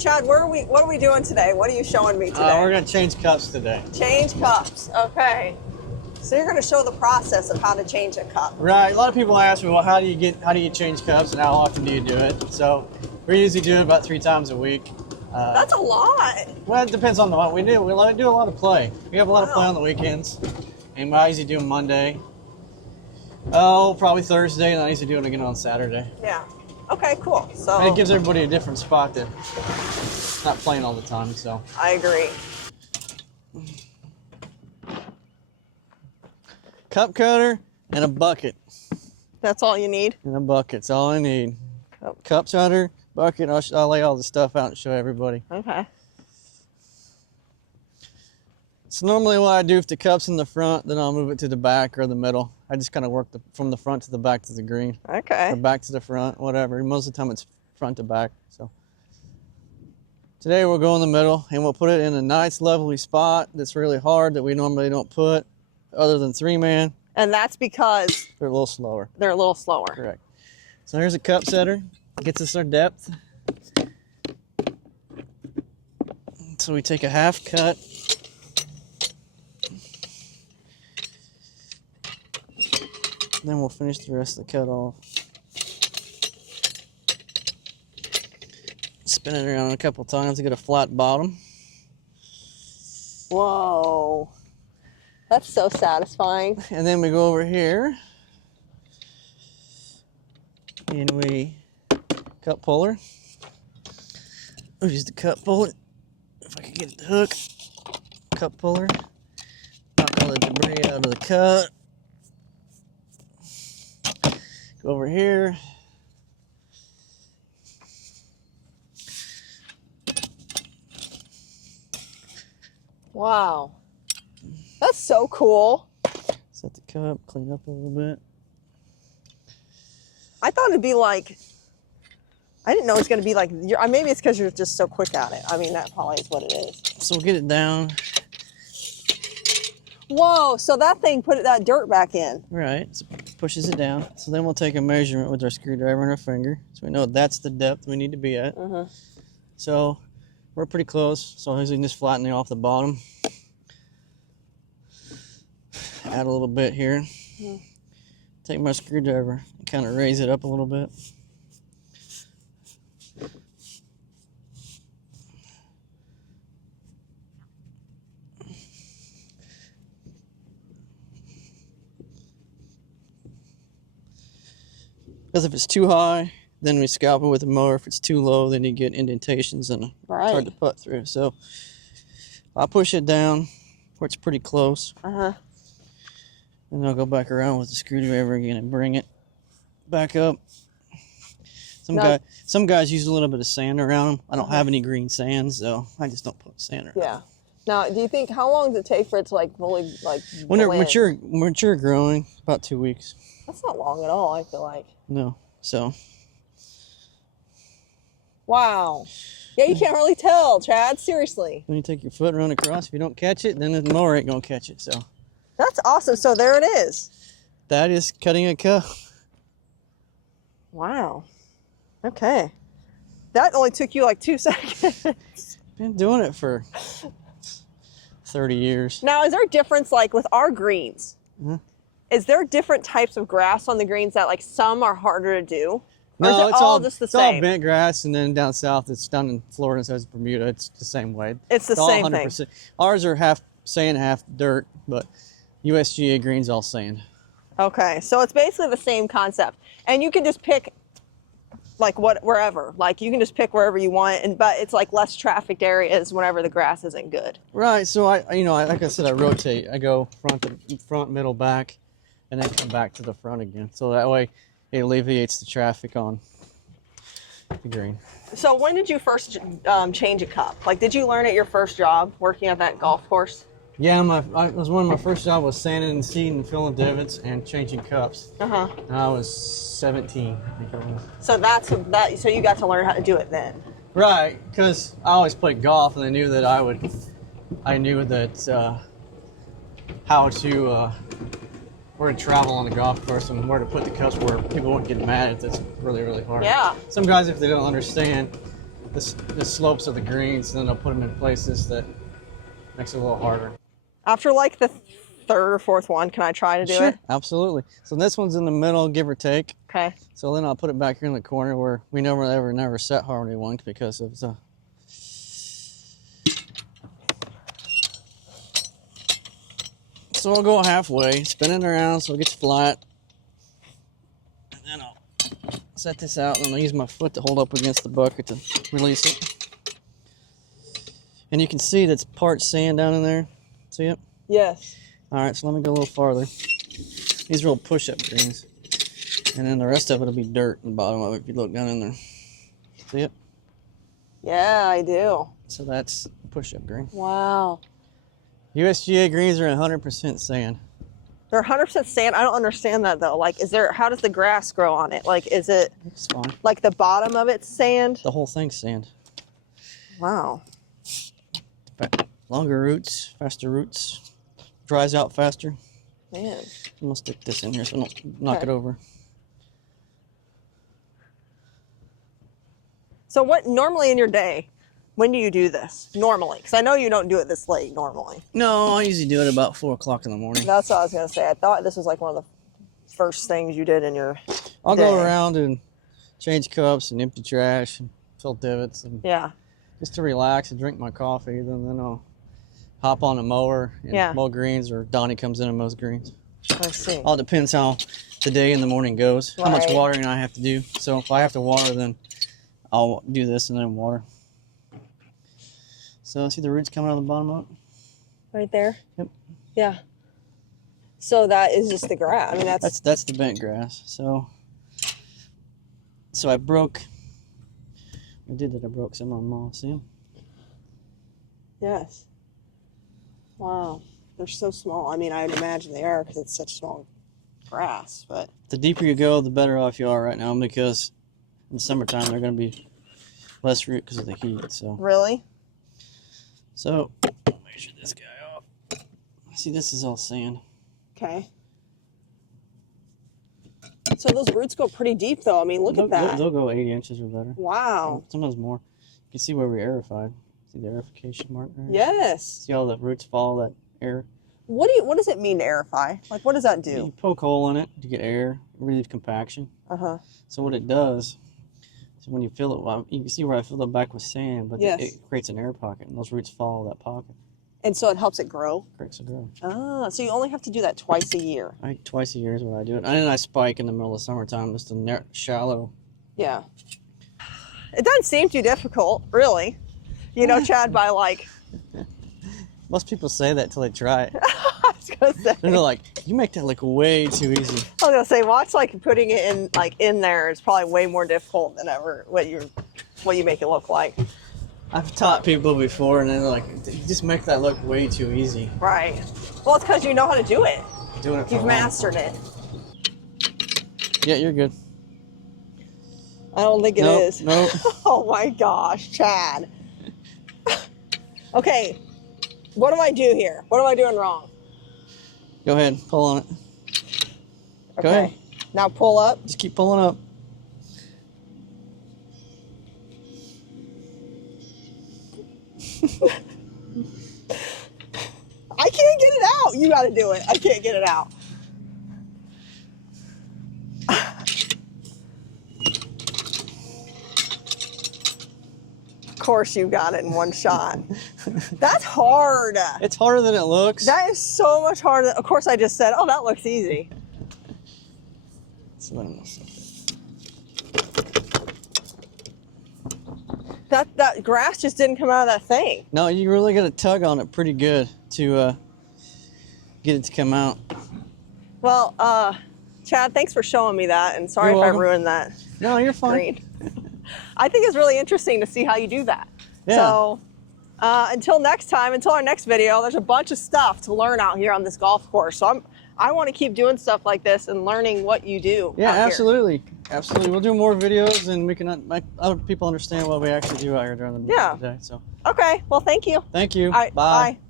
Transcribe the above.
Chad, what are we doing today? What are you showing me today? We're going to change cups today. Change cups. Okay. So you're going to show the process of how to change a cup. Right. A lot of people ask me, well, how do you change cups and how often do you do it? So we usually do it about 3 times a week. That's a lot. Well, it depends on what we do. We do a lot of play. We have a lot of play on the weekends. And I usually do them Monday. Oh, probably Thursday, and I usually do it again on Saturday. Yeah. Okay, cool. So and it gives everybody a different spot to not playing all the time, so. I agree. Cup cutter and a bucket. That's all you need? And a bucket's all I need. Oh. Cup cutter, bucket, I'll lay all the stuff out and show everybody. Okay. So normally what I do, if the cup's in the front, then I'll move it to the back or the middle. I just kind of work from the front to the back to the green. Okay. Or back to the front, whatever. Most of the time it's front to back. So today we'll go in the middle and we'll put it in a nice lovely spot that's really hard that we normally don't put other than 3-man. And that's because They're a little slower. they're a little slower. Correct. So here's a cup setter. Gets us our depth. So we take a half cut. Then we'll finish the rest of the cut off. Spin it around a couple times to get a flat bottom. Whoa. That's so satisfying. And then we go over here and we cup puller. We'll use the cup puller. If I can get the hook. Cup puller. Knock all the debris out of the cut. Go over here. Wow. That's so cool. Set the cup, clean up a little bit. I thought it'd be like, I didn't know it was going to be like, maybe it's because you're just so quick at it. I mean, that probably is what it is. So we'll get it down. Whoa, so that thing put that dirt back in. Right, so it pushes it down. So then we'll take a measurement with our screwdriver and our finger. So we know that's the depth we need to be at. So we're pretty close. So I usually just flatten it off the bottom. Add a little bit here. Take my screwdriver and kind of raise it up a little bit. Because if it's too high, then we scalp it with a mower. If it's too low, then you get indentations and it's hard to put through. So I'll push it down where it's pretty close. And I'll go back around with the screwdriver again and bring it back up. Some guys use a little bit of sand around them. I don't have any green sand, so I just don't put sand around. Yeah. Now, do you think, how long does it take for it to like fully like when they're mature growing, about 2 weeks. That's not long at all, I feel like. No, so. Wow. Yeah, you can't really tell, Chad, seriously. When you take your foot, run across, if you don't catch it, then the mower ain't gonna catch it, so. That's awesome, so there it is. That is cutting a cup. Wow. Okay. That only took you like 2 seconds. Been doing it for 30 years. Now, is there a difference like with our greens? Is there different types of grass on the greens that like some are harder to do? Or No, is it all just the same? It's all bent grass, and then down south, it's down in Florida and south Bermuda. It's the same way. It's the same thing. Ours are half sand, half dirt, but USGA green's all sand. Okay, so it's basically the same concept, and you can just pick like wherever. Like you can just pick wherever you want, but it's like less trafficked areas whenever the grass isn't good. Right. So I like I said, I rotate. I go front, middle, back, and then come back to the front again. So that way, it alleviates the traffic on the green. So when did you first change a cup? Like, did you learn at your first job working at that golf course? Yeah, it was one of my first jobs was sanding and seeding, filling divots, and changing cups. And I was 17, I think it was. So so you got to learn how to do it then. Right, because I always played golf, and I knew that how to where to travel on the golf course and where to put the cups where people won't get mad if it's really, really hard. Yeah. Some guys, if they don't understand, the slopes of the greens, and then I'll put them in places that makes it a little harder. After like the third or fourth one, can I try to do Sure, it? absolutely. So this one's in the middle, give or take. Okay. So then I'll put it back here in the corner where we never set harmony one because of the. So I'll go halfway, spin it around so it gets flat. And then I'll set this out, and I'll use my foot to hold up against the bucket to release it. And you can see that's part sand down in there. See it? Yes. All right, so let me go a little farther. These are real push-up greens. And then the rest of it will be dirt in the bottom of it if you look down in there. See it? Yeah, I do. So that's push-up green. Wow. USGA greens are 100% sand. They're 100% sand. I don't understand that though. Like, how does the grass grow on it? Like, is it It's fine. like the bottom of it's sand? The whole thing's sand. Wow. Longer roots, faster roots. Dries out faster. Man. I'm gonna stick this in here so I don't knock it over. So what normally in your day, when do you do this? Normally? Because I know you don't do it this late normally. No, I usually do it about 4 o'clock in the morning. That's what I was going to say. I thought this was like one of the first things you did in your I'll day. go around and change cups and empty trash and fill divots and Yeah. just to relax and drink my coffee. Then I'll hop on a mower and mow greens, or Donnie comes in and mows greens. I see. All depends how the day in the morning goes, how much Right. watering I have to do. So if I have to water, then I'll do this and then water. So see the roots coming out of the bottom of it? Right there? Yep. Yeah. So that is just the grass. I mean, That's the bent grass. So I broke some on moss. See them? Yes. Wow. They're so small. I mean, I'd imagine they are because it's such small grass, but. The deeper you go, the better off you are right now, because in the summertime they're going to be less root because of the heat. So. Really? So measure this guy off. See, this is all sand. Okay. So those roots go pretty deep, though. I mean, look at that. They'll go 80 inches or better. Wow. Sometimes more. You can see where we aerified. See the aerification mark there? Yes. See all the roots follow that air? What does it mean to aerify? Like, what does that do? You poke a hole in it to get air, relieve compaction. Uh-huh. So what it does, so when you fill it, well, you can see where I filled it back with sand, but it creates an air pocket, and those roots follow that pocket. And so it helps it grow? Creates a grow. Ah, so you only have to do that twice a year. Twice a year is what I do it. And then I spike in the middle of summertime, just a shallow. Yeah. It doesn't seem too difficult, really. You know, Chad, by like... Most people say that till they try it. I was gonna say. They're like, you make that look way too easy. I was gonna say, watch like putting it in there. It's probably way more difficult than ever what you make it look like. I've taught people before, and they're like, you just make that look way too easy. Right. Well, it's because you know how to do it. Doing it. You've mastered it. Yeah, you're good. I don't think it is. Nope. Oh my gosh, Chad. Okay. What do I do here? What am I doing wrong? Go ahead, pull on it. Okay. Go ahead. Now pull up. Just keep pulling up. I can't get it out. You got to do it. I can't get it out. Of course you got it in one shot. That's hard. It's harder than it looks. That is so much harder. Of course I just said, oh, that looks easy. So That grass just didn't come out of that thing. no, you really got to tug on it pretty good to get it to come out. Well, Chad, thanks for showing me that, and sorry You're if I welcome. ruined that. No, you're fine. Green. I think it's really interesting to see how you do that. Yeah. So until our next video, there's a bunch of stuff to learn out here on this golf course. So I want to keep doing stuff like this and learning what you do. Yeah, out here. absolutely. Absolutely. We'll do more videos, and we can make other people understand what we actually do out here during the day. So. Okay. Well, thank you. Thank you. All right, bye.